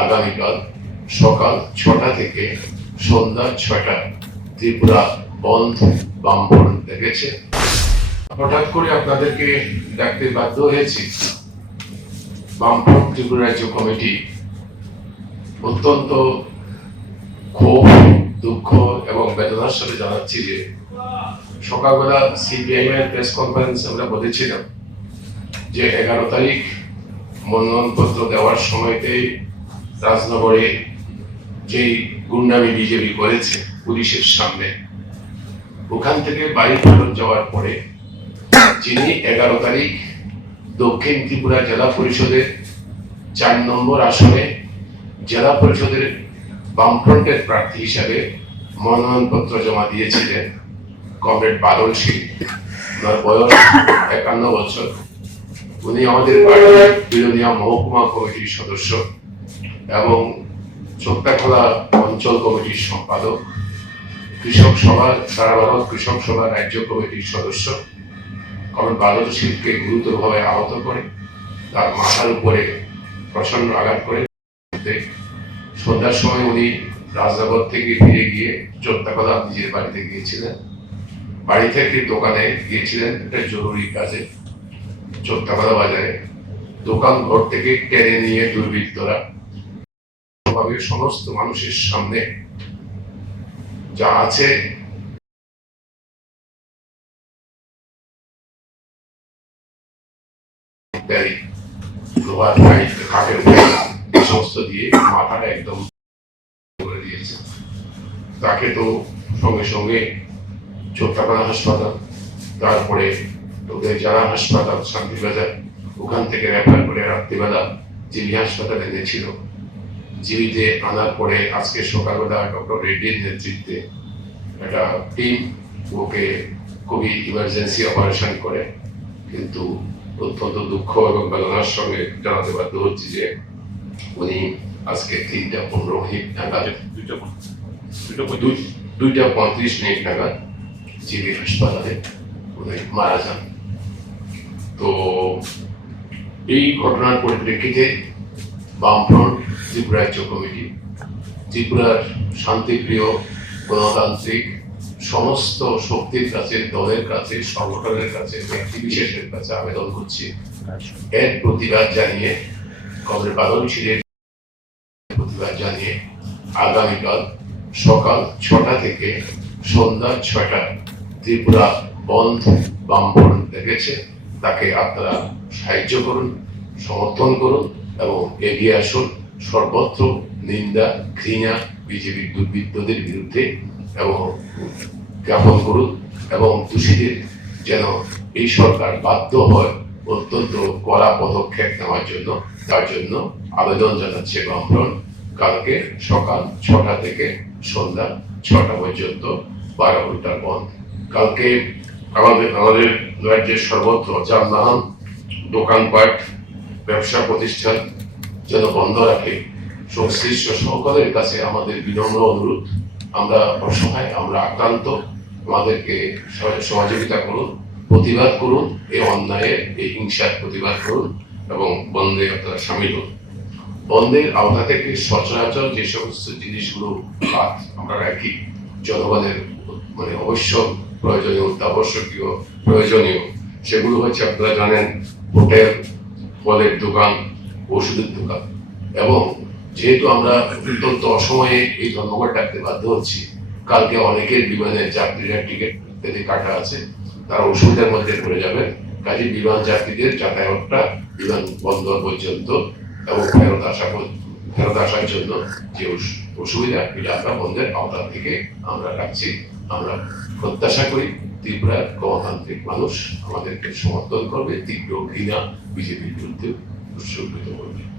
আগামীকাল সকাল ছটা থেকে সন্ধ্যা ছটা ত্রিপুরা বন্ধ বামফ্রন্ট দেখেছে। হঠাৎ করে আপনাদেরকে ডাকতে বাধ্য হয়েছি। বামফ্রন্ট ত্রিপুরা রাজ্য কমিটি অত্যন্ত ক্ষোভ, দুঃখ এবং বেদনার সাথে জানাচ্ছি যে সকালবেলা সিপিআইএম এর প্রেস কনফারেন্সে আমরা বলেছিলাম যে এগারো তারিখ মনোনয়নপত্র দেওয়ার সময়তেই রাজনগরে যেই গুন্ডামি বিজেপি করেছে পুলিশের সামনে, ওখান থেকে বাড়ি ফেরত যাওয়ার পরে যিনি এগারো তারিখ দক্ষিণ ত্রিপুরা জেলা পরিষদের চার নম্বর আসনে জেলা পরিষদের বামফ্রন্টের প্রার্থী হিসাবে মনোনয়নপত্র জমা দিয়েছিলেন কমরেড বাদল সিং। বয়স একান্ন বছর। উনি আমাদের পার্টির বিরোধীয়া মহকুমা কমিটির সদস্য। এবং চোপ্তাখোলা অঞ্চল কমিটির সম্পাদক, কৃষক সভা সারা ভারত কৃষক সভা রাজ্য কমিটির সদস্য কমরেড বাদল সিংকে গুরুতরভাবে আহত করে, তার মাথার উপরে প্রচণ্ড আঘাত করে। সন্ধ্যার সময় উনি রাজনগর থেকে ফিরে গিয়ে চোদ্দাকলা নিজের বাড়িতে গিয়েছিলেন। বাড়ি থেকে দোকানে গিয়েছিলেন, একটা জরুরি কাজে চোদ্দাকলা বাজারে। দোকান ঘর থেকে টেনে নিয়ে দুর্বৃত্তরা। ভাবে সমস্ত মানুষের সামনে যা আছে সমস্ত দিয়ে মাথাটা একদম দিয়েছে। তাকে তো সঙ্গে সঙ্গে চোদ্দাপাড়া হাসপাতাল, তারপরে ওদের যারা হাসপাতাল, শান্তিবাজার ওখান থেকে রেফার করে রাত্রিবেলা জিবি হাসপাতালে এনেছিল জিবিতে আনার পরে আজকে সকালবেলা ডক্টর রেড্ডির নেতৃত্বে একটা টিম ওকে খুবই ইমার্জেন্সি অপারেশন করে কিন্তু অত্যন্ত দুঃখ এবং বেদনার সঙ্গে জানাতে বাধ্য হচ্ছি যে উনি আজকে তিনটা পনেরো মিনিট নাগাদ দুইটা দুই- দুইটা পঁয়ত্রিশ মিনিট নাগাদ জিবি হাসপাতালে উনি মারা যান। তো এই ঘটনার পরিপ্রেক্ষিতে বামফ্রন্ট ত্রিপুরা রাজ্য কমিটি, ত্রিপুরার শান্তিপ্রিয় গণতান্ত্রিক সমস্ত শক্তির কাছে, দলের কাছে, সংগঠনের কাছে ব্যক্তি বিশেষের কাছে আবেদন করছি। এর প্রতিবাদ জানিয়ে কমরেড বাদল ছিলেন। প্রতিবাদ জানিয়ে আগামীকাল সকাল ছটা থেকে সন্ধ্যা ছটা ত্রিপুরা বন্ধ বামফ্রন্ট দেখেছে। তাকে আপনারা সাহায্য করুন, সমর্থন করুন এবং এগিয়ে আসুন। সর্বত্র নিন্দা, ঘৃণা বিজেপির দুর্বৃত্তদের বিরুদ্ধে এবং জ্ঞাপন করুন এবং দোষীদের যেন এই সরকার বাধ্য হয় অত্যন্ত কড়া পদক্ষেপ নেওয়ার জন্য। তার জন্য আবেদন জানাচ্ছে বামফ্রন্ট কালকে সকাল ছটা থেকে সন্ধ্যা ছটা পর্যন্ত বারো ঘণ্টার বন্ধ কালকে আমাদের আমাদের রাজ্যের সর্বত্র যানবাহন দোকানপাট ব্যবসা প্রতিষ্ঠান যেন বন্ধ রাখে সংশ্লিষ্ট সকলের কাছে আমাদের বিনম্র অনুরোধ। আমরা অসহায়, আমরা আক্রান্ত, আমাদেরকে সহ- সহযোগিতা করুন, প্রতিবাদ করুন এই অন্যায়ের এই হিংসার প্রতিবাদ করুন এবং বন্ধে আপনারা সামিল হন। বন্ধের আওতা থেকে সচরাচর যে সমস্ত জিনিসগুলো আমরা রাখি, জনগণের মানে অবশ্য প্রয়োজনীয় অত্যাবশ্যকীয় প্রয়োজনীয়। সেগুলো হচ্ছে আপনারা জানেন, হোটেল, ফলের দোকান, ওষুধের দোকান। এবং যেহেতু আমরা অত্যন্ত অসময়ে এই ধর্মঘট ডাকতে বাধ্য হচ্ছি, কালকে অনেকের বিমানের যাত্রীরা টিকিট ইত্যাদি কাটা আছে, তারা অসুবিধার মধ্যে পড়ে যাবেন। কাজে বিমান যাত্রীদের যাতায়াতটা বিমান বন্দর পর্যন্ত এবং ফেরত আসা ফেরত আসার জন্য যে অসুবিধা, এটা আমরা বন্ধের আওতা থেকে আমরা রাখছি। আমরা প্রত্যাশা করি ত্রিপুরার গণতান্ত্রিক মানুষ আমাদেরকে সমর্থন করবে, তীব্র ঘৃণা বিজেপির বিরুদ্ধে উৎসর্গিত করবে।